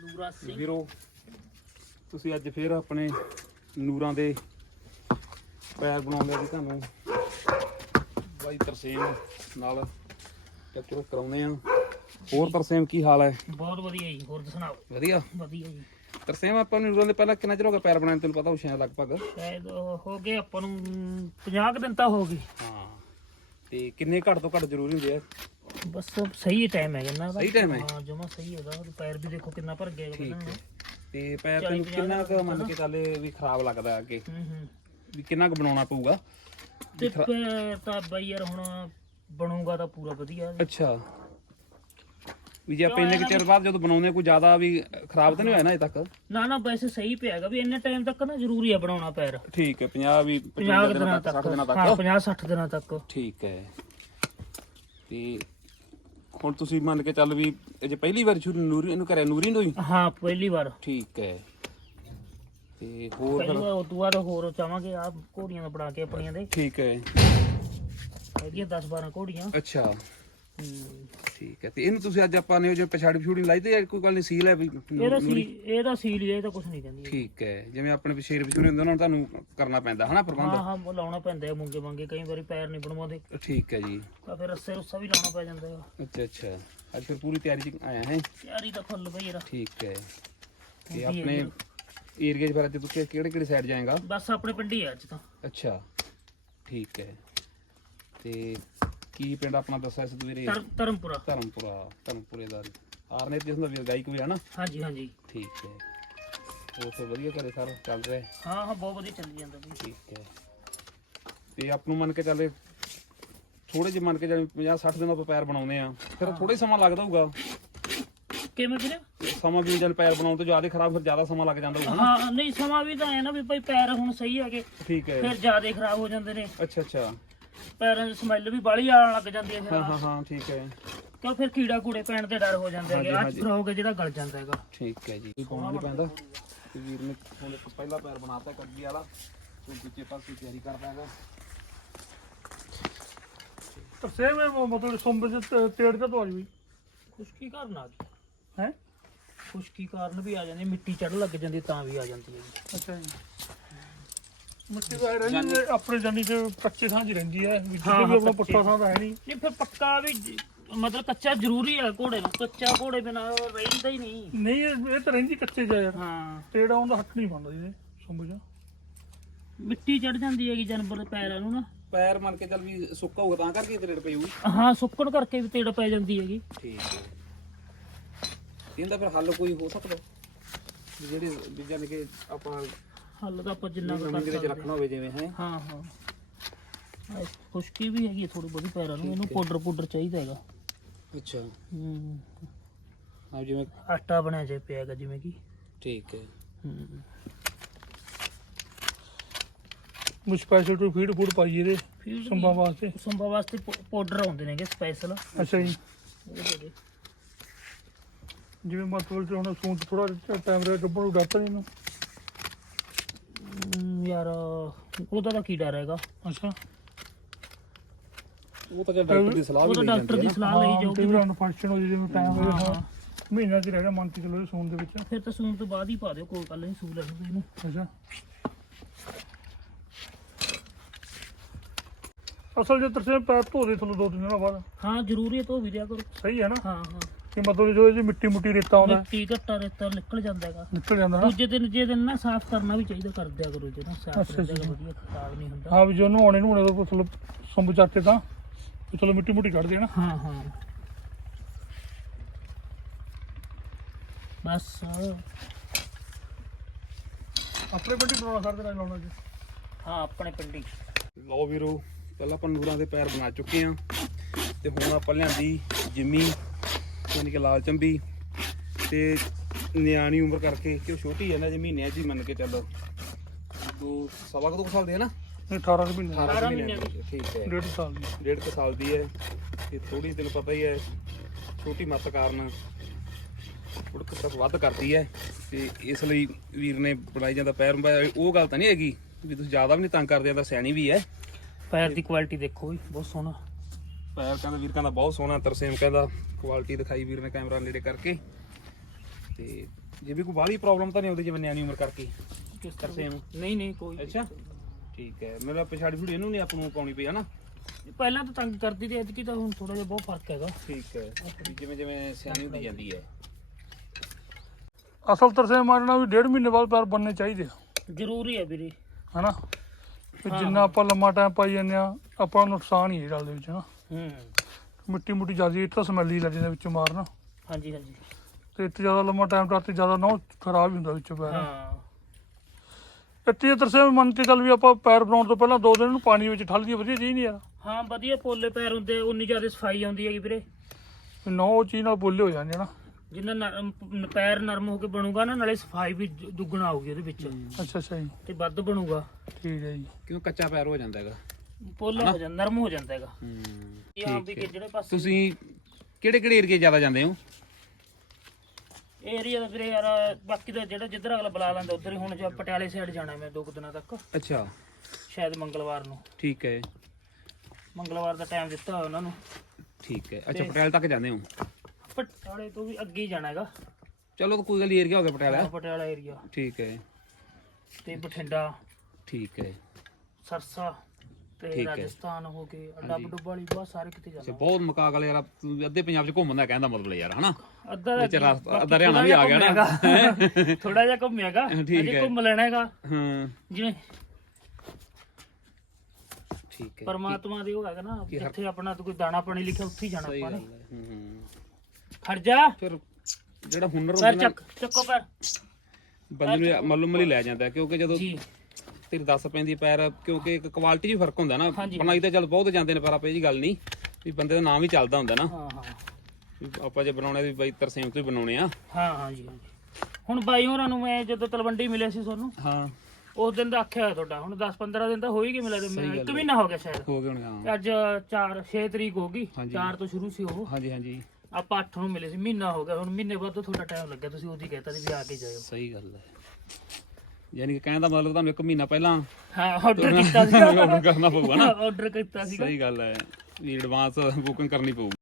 ਨੂਰਾ ਸਿੰਘ। ਵੀਰੋ ਤੁਸੀਂ ਅੱਜ ਫੇਰ ਆਪਣੇ ਨੂਰਾਂ ਦੇ ਪੈਰ ਬਣਾਉਂਦੇ ਆ ਜੀ ਤੁਹਾਨੂੰ। ਬਾਈ ਤਰਸੇਮ ਨਾਲ ਚੱਕਰ ਕਰਾਉਂਦੇ ਆ। ਹੋਰ ਤਰਸੇਮ ਕੀ ਹਾਲ ਹੈ? ਬਹੁਤ ਵਧੀਆ ਜੀ ਹੋਰ ਸੁਣਾਓ? ਵਧੀਆ? ਵਧੀਆ ਜੀ। ਤਰਸੇਮ ਆਪਾਂ ਨੂੰ ਨੂਰਾਂ ਦੇ ਪਹਿਲਾਂ ਕਿੰਨਾ ਚਿਰ ਹੋ ਗਿਆ ਪੈਰ ਬਣਾਉਣ ਤੈਨੂੰ ਪਤਾ ਹੋ ਸ਼ਾਇਦ ਲਗਭਗ। ਸ਼ਾਇਦ ਹੋ ਗਏ ਆਪਾਂ ਨੂੰ 50 ਕੁ ਦਿਨ ਤਾਂ ਹੋ ਗਏ। ਹਾਂ। ਤੇ ਕਿੰਨੇ ਘੱਟ ਤੋਂ ਘੱਟ ਜ਼ਰੂਰੀ ਹੁੰਦੇ ਆ? ਬਸ ਸਹੀ ਟਾਈਮ ਹੈ ਕਿੰਨਾ ਸਹੀ time ਹੈ? ਹਾਂ ਜਮਾ ਸਹੀ ਹੈਗਾ। ਉਹਦੇ ਪੈਰ ਵੀ ਦੇਖੋ ਕਿੰਨਾ ਭਰ ਗਿਆ ਠੀਕ ਹੈ। ਤੇ ਪੈਰ ਤੈਨੂੰ ਕਿੰਨਾ ਕੁ ਮੰਨ ਕੇ ਚੱਲੇ ਵੀ ਖਰਾਬ ਲੱਗਦਾ ਅੱਗੇ। ਹੂੰ ਹੂੰ। ਵੀ ਕਿੰਨਾ ਕੁ ਬਣਾਉਣਾ ਪਊਗਾ? ਤੇ ਪੈਰ ਤਾਂ ਬਈ ਯਾਰ ਹੁਣ ਬਣੂਗਾ ਤਾਂ ਪੂਰਾ ਵਧੀਆ। ਅੱਛਾ। ਵੀ ਜੇ ਆਪਾਂ ਇੰਨੇ ਕੁ ਚਿਰ ਬਾਅਦ ਜਦੋਂ ਬਣਾਉਂਦੇ ਕੋਈ ਜ਼ਿਆਦਾ ਵੀ ਖਰਾਬ ਤਾਂ ਨਹੀਂ ਹੋਇਆ ਨਾ ਅਜੇ ਤੱਕ? ਨਾ ਨਾ ਵੈਸੇ ਸਹੀ ਪਿਆ ਹੈਗਾ ਵੀ ਇੰਨੇ ਟਾਈਮ ਤੱਕ ਨਾ ਜ਼ਰੂਰੀ ਹੈ ਬਣਾਉਣਾ ਪੈਰ। ਠੀਕ ਹੈ 50 ਵੀ 50 ਦਿਨਾਂ ਤੱਕ 60 ਦਿਨਾਂ ਹਾਂ ਤੱਕ। 50 60 ਦਿਨਾਂ ਤੱਕ। ਠੀਕ ਹੈ। ਤੇ ਹੁਣ ਤੁਸੀਂ ਮੰਨ ਕੇ ਚੱਲ ਵੀ ਇਹ ਜੇ ਪਹਿਲੀ ਵਾਰ ਸ਼ੁਰੂ ਨੂਰੀ ਇਹਨੂੰ ਕਰਿਆ ਨੂਰੀ ਨੂੰ ਹੀ? ਹਾਂ ਪਹਿਲੀ ਵਾਰ। ਠੀਕ ਹੈ। ਤੇ ਹੋਰ ਪਹਿਲੀ ਫਿਰ? ਵਾਰ ਬਾਅਦ ਹੋਰ ਚਾਹਾਂਗੇ ਆ ਘੋੜੀਆਂ ਦਾ ਬਣਾ ਕੇ ਆਪਣੀਆਂ ਦੇ। ਠੀਕ ਹੈ। ਹੈਗੀਆਂ 10 12 ਘੋੜੀਆਂ। ਅੱਛਾ। ਠੀਕ ਹੈ ਤੇ ਇਹਨੂੰ ਤੁਸੀਂ ਅੱਜ ਆਪਾਂ ਨੇ ਜੋ ਪਛਾੜੀ ਪਛੂੜੀ ਲਾਈ ਤੇ ਕੋਈ ਗੱਲ ਨਹੀਂ ਸੀਲ ਹੈ ਵੀ ਇਹਦਾ ਸੀ? ਇਹਦਾ ਸੀਲ ਇਹ ਤਾਂ ਕੁਝ ਨਹੀਂ ਕਹਿੰਦੀ ਠੀਕ ਹੈ ਜਿਵੇਂ ਆਪਣੇ ਪਿਛੇਰ ਪਿਛੂਰੇ ਹੁੰਦੇ ਉਹਨਾਂ ਨੂੰ ਤੁਹਾਨੂੰ ਕਰਨਾ ਪੈਂਦਾ ਹਨਾ ਹਾਂ ਪ੍ਰਬੰਧ? ਹਾਂ ਉਹ ਲਾਉਣਾ ਪੈਂਦਾ ਹੈ ਮੁੰਗੇ ਮੰਗੇ ਕਈ ਵਾਰੀ ਪੈਰ ਨਹੀਂ ਬਣਵਾਉਂਦੇ। ਠੀਕ ਹੈ ਜੀ। ਤਾਂ ਫਿਰ ਰੱਸੇ ਰੁੱਸਾ ਵੀ ਲਾਉਣਾ ਪੈ ਜਾਂਦਾ ਹੈ ਅੱਛਾ ਅੱਛਾ। ਅੱਜ ਫਿਰ ਪੂਰੀ ਤਿਆਰੀ ਚ ਆਇਆ ਹੈ? ਤਿਆਰੀ ਤਾਂ ਫੁੱਲ ਬਈ ਯਾਰ ਠੀਕ ਹੈ। ਤੇ ਹੈ ਆਪਣੇ। ਏਰੀਆ 'ਚ ਫਿਰ ਅੱਜ ਤੂੰ ਕਿਹੜੇ ਕਿਹੜੇ ਸਾਈਡ ਜਾਏਗਾ? ਬਸ ਆਪਣੇ ਪਿੰਡੀ ਆ ਅੱਜ ਤਾਂ। ਅੱਛਾ ਠੀਕ ਹੈ। ਤੇ ਕੀ ਪਿੰਡ ਆਪਣਾ ਦੱਸਿਆ ਸੀ ਵੀਰੇ ਧਰ- ਧਰਮਪੁਰਾ। ਧਰਮਪੁਰਾ ਧਰਮਪੁਰੇ ਦਾ ਆਰਨੇਤ ਜਿਸ ਦਾ ਵੀ ਗਾਇਕ ਵੀ ਹੈ ਨਾ? ਹਾਂਜੀ ਹਾਂਜੀ। ਠੀਕ ਹੈ। ਉਹ ਫਿਰ ਵਧੀਆ ਘਰੇ ਸਾਰਾ? ਚੱਲ ਰਿਹਾ? ਹੈ। ਹਾਂ ਹਾਂ ਬਹੁਤ ਵਧੀਆ ਚੱਲੀ ਜਾਂਦਾ ਬਈ ਠੀਕ ਹੈ। ਤੇ ਆਪ ਨੂੰ ਮੰਨ ਕੇ ਚੱਲੇ ਥੋੜੇ ਜਿਹੇ ਮੰਨ ਕੇ ਚੱਲੇ 50 60 ਦਿਨ ਆਪਾਂ ਪੈਰ ਬਣਾਉਂਦੇ ਆ। ਫਿਰ ਥੋੜਾ ਸਮਾਂ ਲੱਗਦਾ ਹੋਊਗਾ। ਕਿਵੇਂ ਵੀਰੇ? ਸਮਾਂ ਵੀ ਜਨ ਪੈਰ ਬਣਾਉਣ ਤੋਂ ਜ਼ਿਆਦਾ ਖਰਾਬ ਫਿਰ ਜ਼ਿਆਦਾ ਸਮਾਂ ਲੱਗ ਜਾਂਦਾ ਹੋਊਗਾ ਹਾਂ ਨਹੀਂ ਸਮਾਂ ਵੀ ਤਾਂ ਹੈ ਨਾ ਵੀ ਭਾਈ ਪੈਰ ਹੁਣ ਸਹੀ ਹੈਗੇ। ਠੀਕ ਹੈ। ਫਿਰ ਜ਼ਿਆਦਾ ਖਰਾਬ ਹੋ ਜਾਂਦੇ ਨੇ। ਅੱਛਾ ਅੱਛਾ। ਪੈਰਾਂ ਦੀ ਸਮੈਲ ਵੀ ਬਾਹਲੀ ਆਉਣ ਲੱਗ ਜਾਂਦੀ ਹੈ ਹਾਂ ਫਿਰ ਹਾਂ ਹਾਂ ਠੀਕ ਹੈ ਕਿਉਂ ਫਿਰ ਕੀੜਾ ਕੂੜੇ ਪੈਣ ਦੇ ਡਰ ਹੋ ਜਾਂਦੇ ਹੈਗੇ। ਹਾਂਜੀ, ਅੱਜ ਫਿਰ ਹੋ ਗਿਆ ਜਿਹੜਾ ਗਲ ਜਾਂਦਾ ਹੈਗਾ। ਠੀਕ ਹੈ ਜੀ। ਪਾਉਣਾ ਨਹੀਂ ਪੈਂਦਾ? ਤੇ ਵੀਰ ਨੇ ਹੁਣ ਇੱਕ ਪਹਿਲਾ ਪੈਰ ਬਣਾਤਾ ਕੱਗੀ ਵਾਲਾ। ਤੇ ਦੂਜੇ ਪਾਸੇ ਤਿਆਰੀ ਕਰਦਾ ਹੈਗਾ। ਸੇਮ ਹੈ ਮਤਲਬ ਸੰਬ ਚ ਤੇੜ ਕੇ ਤੋਂ ਆ ਜੂਗੀ। ਖੁਸ਼ਕੀ ਕਾਰਨ ਆ ਗਈ। ਹੈ? ਖੁਸ਼ਕੀ ਕਾਰਨ ਵੀ ਆ ਜਾਂਦੀ ਮਿੱਟੀ ਚੜ ਲੱਗ ਜਾਂਦੀ ਤਾਂ ਵੀ ਆ ਜਾਂਦੀ ਹੈ ਜੀ। ਅੱਛਾ ਜੀ। ਮਿੱਟੀ ਦਾ ਰਹਿੰਦੀ ਹੈ, ਆਪਣੇ ਜਾਨੀ ਚ ਕੱਚੇ ਥਾਂ 'ਚ ਰਹਿੰਦੀ ਹੈ ਵੀ ਹਾਂ, ਜਿੱਥੇ ਵੀ ਆਪਣਾ ਪੁੱਠਾ ਥਾਂ ਤਾਂ ਹੈ ਨਹੀਂ। ਨਹੀਂ ਫਿਰ ਪੱਕਾ ਵੀ ਜ- ਮਤਲਬ ਕੱਚਾ ਜ਼ਰੂਰੀ ਹੈ ਘੋੜੇ ਨੂੰ ਕੱਚਾ ਘੋੜੇ ਬਿਨਾ ਰਹਿੰਦਾ ਹੀ ਨਹੀਂ। ਨਹੀਂ ਇਹ ਇਹ ਤਾਂ ਰਹਿੰਦੀ ਕੱਚੇ ਚ ਆ ਯਾਰ। ਹਾਂ। ਤੇੜ ਆਉਣ ਦਾ ਹੱਕ ਨਹੀਂ ਬਣਦਾ ਜੀ ਸੰਬ ਚ ਮਿੱਟੀ ਚੜ ਜਾਂਦੀ ਹੈਗੀ ਜਾਨਵਰ ਦੇ ਪੈਰਾਂ ਨੂੰ ਨਾ। ਪੈਰ ਮੰਨ ਕੇ ਚੱਲ ਵੀ ਸੁੱਕਾ ਹੋਊਗਾ ਤਾਂ ਕਰਕੇ ਰੇਡ ਪਈ ਹੋਊਗੀ। ਹਾਂ ਸੁੱਕਣ ਕਰਕੇ ਵੀ ਤੇੜ ਪੈ ਜਾਂਦੀ ਹੈਗੀ। ਠੀਕ ਹੈ। ਇਹਦਾ ਫਿਰ ਹੱਲ ਕੋਈ ਹੋ ਸਕਦਾ? ਵੀ ਜਿਹੜੇ ਵੀ ਜਾਨ ਕਿ ਆਪਾਂ ਹੱਲ ਤਾਂ ਆਪਾਂ ਜਿੰਨਾ ਕੁ ਜ਼ਮੀਨ ਕਰ ਦੇ ਵਿੱਚ ਸਕਦੇ ਰੱਖਣਾ ਹੋਵੇ ਜਿਵੇਂ ਹੈ? ਹਾਂ ਹਾਂ। ਆਹ ਖੁਸ਼ਕੀ ਵੀ ਹੈਗੀ ਥੋੜੀ ਬਹੁਤੀ ਪੈਰਾਂ ਨੂੰ ਇਹਨੂੰ ਪਾਊਡਰ ਪਾਊਡਰ ਚਾਹੀਦਾ ਹੈਗਾ। ਅੱਛਾ। ਹੂੰ। ਆ ਜਿਵੇਂ ਆਟਾ ਬਣਿਆ ਜੇ ਪਿਆ ਹੈਗਾ ਜਿਵੇਂ ਕਿ। ਠੀਕ ਹੈ। ਹੂੰ। ਮੁ ਸਪੈਸ਼ਲ ਟੂ ਫੀਡ ਫੂਡ ਪਾਈ ਇਹਦੇ ਫਿਰ ਸੰਬਾਂ ਵਾਸਤੇ? ਸੰਭਾ ਵਾਸਤੇ ਪਾਊਡਰ ਆਉਂਦੇ ਨੇਗੇ ਸਪੈਸ਼ਲ ਅੱਛਾ ਜੀ। ਜਿਵੇਂ ਮਤਲਬ ਚ ਹੁਣ ਸੂਨ ਥੋੜਾ ਟਾਈਮ ਰਿਹਾ ਗੱਬਣ ਨੂੰ ਡਰਤਾ ਨਹੀਂ ਇਹਨੂੰ। ਯਾਰ ਉਹਦਾ ਤਾਂ ਕੀ ਡਰ ਹੈਗਾ? ਅੱਛਾ। ਉਹ ਤਾਂ ਚੱਲ ਡਾਕਟਰ ਦੀ ਸਲਾਹ ਉਹ ਵੀ ਤਾਂ ਲਈ ਡਾਕਟਰ ਜਾਂਦੀ ਦੀ ਸਲਾਹ ਲਈ ਜਾਊਗੀ। ਕਈ ਵਾਰ ਫੰਕਸ਼ਨ ਹੋ ਜੇ ਜਿਵੇਂ ਟਾਈਮ ਹਾਂ, ਹੋਇਆ ਹਾਂ। ਮਹੀਨਾ ਚ ਰਹਿ ਗਿਆ ਮੰਨ ਕੇ ਚਲੋ ਸੂਨ ਦੇ ਵਿੱਚ। ਫਿਰ ਤਾਂ ਸੂਣ ਤੋਂ ਬਾਅਦ ਹੀ ਪਾ ਦਿਓ ਕੋਈ ਗੱਲ ਨਹੀਂ ਸੂ ਲੈ ਲਓ ਇਹਨੂੰ। ਅੱਛਾ। ਅਸਲ ਜੇ ਤਰਸੇ ਪੈਰ ਧੋ ਦੇ ਤੁਹਾਨੂੰ ਦੋ ਦਿਨਾਂ ਬਾਅਦ। ਹਾਂ ਜ਼ਰੂਰੀ ਹੈ ਧੋ ਵੀ ਦਿਆ ਕਰੋ। ਸਹੀ ਹੈ ਨਾ? ਹਾਂ ਹਾਂ। ਕਿ ਮਤਲਬ ਜੋ ਇਹ 'ਚ ਮਿੱਟੀ ਮੁੱਟੀ ਰੇਤਾ ਆਉਂਦਾ ਮਿੱਟੀ ਘੱਟਾ ਰੇਤਾ ਨਿਕਲ ਜਾਂਦਾ ਹੈਗਾ। ਨਿਕਲ ਜਾਂਦਾ ਨਾ। ਦੂਜੇ ਦਿਨ ਜੇ ਦਿਨ ਨਾ ਸਾਫ਼ ਕਰਨਾ ਵੀ ਚਾਹੀਦਾ ਕਰ ਦਿਆ ਕਰੋ ਜੇ ਨਾ ਸਾਫ਼ ਅੱਛਾ, ਰਹਿੰਦਾ। ਵਧੀਆ ਖਰਾਬ ਨਹੀਂ ਹੁੰਦਾ। ਹਾਂ ਵੀ ਜੋ ਨਹਾਉਣੇ ਨੂੰ ਤੋਂ ਮਤਲਬ ਸੰਭ ਚਾਟੇ ਤਾਂ ਵੀ ਚਲੋ ਮਿੱਟੀ ਮੁੱਟੀ ਕੱਢ ਦੇਣਾ। ਹਾਂ ਹਾਂ। ਬਸ। ਆਪਣੇ ਪਿੰਡ ਹੀ ਬਣਾਉਣਾ ਨਾਲ ਲਾਉਣਾ ਜੀ। ਹਾਂ ਆਪਣੇ ਪਿੰਡੀ ਲਓ ਵੀਰੋ ਪਹਿਲਾਂ ਆਪਾਂ ਨੂਰਾਂ ਦੇ ਪੈਰ ਬਣਾ ਚੁੱਕੇ ਆ ਤੇ ਹੁਣ ਆਪਾਂ ਲਿਆਂਦੀ ਜਿੰਮੀ। ਯਾਨੀ ਕਿ ਲਾਲ ਚੰਬੀ ਤੇ ਨਿਆਣੀ ਉਮਰ ਕਰਕੇ ਕਿ ਉਹ ਛੋਟੀ ਹੈ ਨਾ ਜੇ ਮਹੀਨਿਆਂ 'ਚ ਹੀ ਮੰਨ ਕੇ ਚੱਲ ਦੋ ਸਵਾ ਕੁ ਦੋ ਕੁ ਸਾਲ ਦੇ ਹੈ ਨਾ? ਇਹ 18 ਕੁ ਮਹੀਨੇ 18 18 ਮਹੀਨਿਆਂ ਦੀ ਠੀਕ ਹੈ। ਡੇਢ ਸਾਲ ਦੀ। ਡੇਢ ਕੁ ਸਾਲ ਦੀ ਹੈ ਤੇ ਥੋੜੀ ਤੈਨੂੰ ਪਤਾ ਹੀ ਹੈ ਛੋਟੀ ਮੱਤ ਕਾਰਨ ਥੋੜਾ ਕੁ ਵੱਧ ਕਰਦੀ ਹੈ ਤੇ ਇਸ ਲਈ ਵੀਰ ਨੇ ਬਣਾਈ ਜਾਂਦਾ ਪੈਰ ਉਹ ਗੱਲ ਤਾਂ ਨਹੀਂ ਹੈਗੀ ਵੀ ਤੁਸੀਂ ਜ਼ਿਆਦਾ ਵੀ ਨਹੀਂ ਤੰਗ ਕਰਦੇ ਤਾਂ ਸਿਆਣੀ ਵੀ ਹੈ। ਪੈਰ ਦੀ ਕੁਆਲਿਟੀ ਦੇਖੋ ਜੀ ਬਹੁਤ ਸੋਹਣਾ। ਪੈਰ ਕਹਿੰਦਾ ਵੀਰ ਕਹਿੰਦਾ ਬਹੁਤ ਸੋਹਣਾ ਤਰਸੇਮ ਕਹਿੰਦਾ ਕੁਆਲਿਟੀ ਦਿਖਾਈ ਵੀਰ ਨੇ ਕੈਮਰਾ ਨੇੜੇ ਕਰਕੇ। ਤੇ ਜੇ ਵੀ ਕੋਈ ਬਾਹਲੀ ਪ੍ਰੋਬਲਮ ਤਾਂ ਨਹੀਂ ਆਉਂਦੀ ਜਿਵੇਂ ਨਿਆਣੀ ਉਮਰ ਕਰਕੇ। ਕਿਸ ਤਰ੍ਹਾਂ? ਨਹੀਂ ਨਹੀਂ ਕੋਈ ਅੱਛਾ? ਠੀਕ ਹੈ। ਮੇਰਾ ਪਛਾੜੀ ਫੂੜੀ ਇਹਨੂੰ ਨਹੀਂ ਆਪਾਂ ਨੂੰ ਪਾਉਣੀ ਪਈ ਹਨਾ? ਪਹਿਲਾਂ ਤਾਂ ਤੰਗ ਕਰਦੀ ਤੇ ਐਤਕੀ ਤਾਂ ਹੁਣ ਥੋੜਾ ਜਿਹਾ ਬਹੁਤ ਫ਼ਰਕ ਹੈਗਾ। ਠੀਕ ਹੈ। ਜਿਵੇਂ ਜਿਵੇਂ ਸਿਆਣੀ ਹੁੰਦੀ ਜਾਂਦੀ ਹੈ। ਅਸਲ ਤਰਸੇ ਮਾਰਨਾ ਵੀ ਡੇਢ ਮਹੀਨੇ ਬਾਅਦ ਪੈਰ ਬਣਨੇ ਚਾਹੀਦੇ ਆ। ਜ਼ਰੂਰੀ ਹੈ ਵੀਰੇ। ਹਨਾ? ਜਿੰਨਾ ਆਪਾਂ ਲੰਮਾ ਟਾਈਮ ਪਾਈ ਜਾਂਦੇ ਆ ਆਪਾਂ ਨੂੰ ਨੁਕਸਾਨ ਹੀ ਹੈ ਗੱਲ ਦੇ ਵਿੱਚ ਹਨਾ? ਹੂੰ। ਮਿੱਟੀ ਮੁੱਟੀ ਜ਼ਿਆਦਾ ਇੱਥੇ ਸਮੈਲੀ ਲੱਗਦੀ ਦੇ ਵਿੱਚ ਮਾਰਨਾ ਹਾਂਜੀ ਹਾਂਜੀ। ਤੇ ਇੱਥੇ ਜ਼ਿਆਦਾ ਲੰਮਾ ਟਾਈਮ ਤੱਕ ਜ਼ਿਆਦਾ ਨਾ ਖਰਾਬ ਹੀ ਹੁੰਦਾ ਵਿੱਚ ਪੈਰ। ਹਾਂ। ਇੱਥੇ ਤਰਸੇ ਮੰਨ ਕੇ ਚੱਲ ਵੀ ਆਪਾਂ ਪੈਰ ਬਣਾਉਣ ਤੋਂ ਪਹਿਲਾਂ ਦੋ ਦਿਨ ਇਹਨੂੰ ਪਾਣੀ ਵਿੱਚ ਠੱਲ ਦੀ ਵਧੀਆ ਚੀਜ਼ ਨਹੀਂ ਯਾਰ ਹਾਂ ਵਧੀਆ ਪੋਲੇ ਪੈਰ ਹੁੰਦੇ ਉਨੀ ਜ਼ਿਆਦਾ ਸਫ਼ਾਈ ਆਉਂਦੀ ਹੈਗੀ ਵੀਰੇ। ਨਾ ਉਹ ਚੀਜ਼ ਨਾਲ ਬੋਲੇ ਹੋ ਜਾਂਦੇ ਨਾ। ਜਿੰਨਾ ਨਰਮ- ਪੈਰ ਨਰਮ ਹੋ ਕੇ ਬਣੂਗਾ ਨਾ ਨਾਲੇ ਸਫ਼ਾਈ ਵੀ ਦੁ- ਦੁੱਗਣਾ ਆਊਗੀ ਉਹਦੇ ਵਿੱਚ। ਅੱਛਾ ਅੱਛਾ ਜੀ। ਤੇ ਵੱਧ ਬਣੂਗਾ। ਠੀਕ ਹੈ ਜੀ। ਕਿਉਂ ਕੱਚਾ ਪੈਰ ਹੋ ਜਾਂਦਾ ਹੈਗਾ? ਪੋਲਾ ਹੋ ਜਾਂਦਾ ਨਰਮ ਹੋ ਜਾਂਦਾ ਹੈਗਾ। ਹੂੰ ਇਹ ਆਮ ਵੀ ਕਿ ਜਿਹੜੇ ਪਾਸੇ ਤੁਸੀਂ ਕਿਹੜੇ ਕਿਹੜੇ ਏਰੀਏ ਜ਼ਿਆਦਾ ਜਾਂਦੇ ਹੋ? ਏਰੀਆ ਦਾ ਵੀਰੇ ਯਾਰ ਬਾਕੀ ਦਾ ਜਿਹੜਾ ਜਿੱਧਰ ਅਗਲਾ ਬੁਲਾ ਲੈਂਦਾ ਉਧਰ ਹੀ ਹੁਣ ਜੇ ਪਟਿਆਲੇ ਸਾਈਡ ਜਾਣਾ ਮੈਂ ਦੋ ਕੁ ਦਿਨਾਂ ਤੱਕ। ਅੱਛਾ। ਸ਼ਾਇਦ ਮੰਗਲਵਾਰ ਨੂੰ। ਠੀਕ ਹੈ। ਮੰਗਲਵਾਰ ਦਾ ਟਾਈਮ ਦਿੱਤਾ ਹੋਇਆ ਉਹਨਾਂ ਨੂੰ। ਠੀਕ ਹੈ। ਅੱਛਾ ਪਟਿਆਲੇ ਤੱਕ ਜਾਂਦੇ ਹੋ? ਪਟਿਆਲੇ ਤੋਂ ਵੀ ਅੱਗੇ ਹੀ ਜਾਣਾ ਹੈਗਾ। ਚਲੋ ਤਾਂ ਕੋਈ ਗੱਲ ਏਰੀਆ ਹੋ ਗਿਆ ਪਟਿਆਲਾ। ਪਟਿਆਲਾ ਏਰੀਆ ਠੀਕ ਹੈ। ਤੇ ਬਠਿੰਡਾ ਠੀਕ ਹੈ। ਸਰਸਾ। ਤੇ ਠੀਕ ਹੈ। ਰਾਜਸਥਾਨ ਹੋ ਕੇ ਅੱਡਾ ਬਡੁੱਬ ਵਾਲੀ ਬਹੁਤ ਸਾਰੇ ਕਿਤੇ ਅੱਛਾ ਜਾਣਾ ਬਹੁਤ ਮਕਾਗਲ ਯਾਰ ਤੂੰ ਅੱਧੇ ਪੰਜਾਬ 'ਚ ਘੁੰਮਦਾ ਕਹਿੰਦਾ ਮਤਲਬ ਯਾਰ ਹਨਾ? ਅੱਧਾ ਵਿੱਚ ਰਸਤਾ- ਅੱਧਾ ਹਰਿਆਣਾ ਵੀ ਆ ਗਿਆ ਨਾ। ਥੋੜਾ ਜਿਹਾ ਘੁੰਮਿਆਗਾ। ਠੀਕ ਅਜੇ ਹੈ। ਘੁੰਮ ਲੈਣਾ ਹੈਗਾ। ਹਾਂ। ਜਿਵੇਂ ਠੀਕ ਹੈ। ਪਰਮਾਤਮਾ ਦੀ ਉਹ ਹੈਗਾ ਨਾ ਕੀ ਹਰ- ਜਿੱਥੇ ਆਪਣਾ ਕੋਈ ਦਾਣਾ ਪਾਣੀ ਲਿਖਿਆ ਉੱਥੇ ਹੀ ਜਾਣਾ ਸਹੀ ਆਪਾਂ ਗੱਲ ਨੇ ਹੈ ਹੂੰ। ਖੜ ਜਾ ਫਿਰ ਜਿਹੜਾ ਹੁਨਰ ਹੁੰਦਾ ਨਾ ਚੱਕ ਚੱਕੋ ਪੈਰ। ਬੰਦੇ ਨੂੰ ਮੱਲੋ ਮੱਲੀ ਲੈ ਜਾਂਦਾ ਹੈ, ਕਿਉਂਕਿ ਜਦੋਂ ਜੀ। ਤੇਰੀ ਦੱਸ ਪੈਂਦੀ ਹੈ ਪੈਰ ਕਿਉਂਕਿ ਇੱਕ ਕੁਆਲਿਟੀ 'ਚ ਫ਼ਰਕ ਹੁੰਦਾ ਨਾ। ਹਾਂਜੀ। ਬਣਾਈ ਤਾਂ ਚੱਲ ਬਹੁਤ ਜਾਂਦੇ ਨੇ ਪਰ ਆਪੇ ਜੀ ਗੱਲ ਨਹੀਂ ਵੀ ਬੰਦੇ ਦਾ ਨਾਮ ਹੀ ਚੱਲਦਾ ਹੁੰਦਾ ਨਾ। ਹਾਂ ਹਾਂ। ਵੀ ਆਪਾਂ ਜੇ ਬਣਾਉਣੇ ਵੀ ਬਾਈ ਤਰਸੇਮ ਤੋਂ ਹੀ ਬਣਾਉਣੇ ਆ। ਹਾਂ ਹਾਂ ਜੀ। ਹੁਣ ਬਾਈ ਹੋਰਾਂ ਨੂੰ ਮੈਂ ਜਦੋਂ ਤਲਵੰਡੀ ਮਿਲਿਆ ਸੀ ਤੁਹਾਨੂੰ ਹਾਂ। ਉਸ ਦਿਨ ਦਾ ਆਖਿਆ ਹੋਇਆ ਤੁਹਾਡਾ ਹੁਣ 10 15 ਦਿਨ ਤਾਂ ਹੋ ਹੀ ਗਏ ਮਿਲਿਆ ਤੇ ਸਹੀ ਗੱਲ ਇੱਕ ਹੈ। ਮਹੀਨਾ ਹੋ ਗਿਆ ਸ਼ਾਇਦ। ਹੋ ਗਏ ਹੋਣੇ ਹਾਂ। ਅੱਜ 4 6 ਤਰੀਕ ਹੋ ਗਈ। ਹਾਂਜੀ। 4 ਤੋਂ ਸ਼ੁਰੂ ਸੀ ਉਹ। ਹਾਂਜੀ ਹਾਂਜੀ। ਆਪਾਂ 8 ਨੂੰ ਮਿਲੇ ਸੀ ਮਹੀਨਾ ਹੋ ਗਿਆ। ਹੁਣ ਮਹੀਨੇ ਬਾਅਦ ਤੋਂ ਤੁਹਾਡਾ ਟਾਈਮ ਲੱਗਿਆ ਤੁਸੀਂ ਉਹਦੀ ਕਹਿਤਾ ਸੀ ਵੀ ਆ ਕੇ ਜਾਇਓ। ਸਹੀ ਗੱਲ ਹੈ। ਯਾਨੀ ਕਿ ਕਹਿਣ ਦਾ ਮਤਲਬ ਤੁਹਾਨੂੰ ਇੱਕ ਮਹੀਨਾ ਪਹਿਲਾਂ ਹਾਂ ਆਰਡਰ ਕੀਤਾ ਸੀ order ਕਰਨਾ ਪਊਗਾ ਨਾ। ਆਰਡਰ ਕੀਤਾ ਸੀਗਾ। ਸਹੀ ਗੱਲ ਹੈ। ਵੀ ਐਡਵਾਂਸ ਬੁਕਿੰਗ ਕਰਨੀ ਪਊ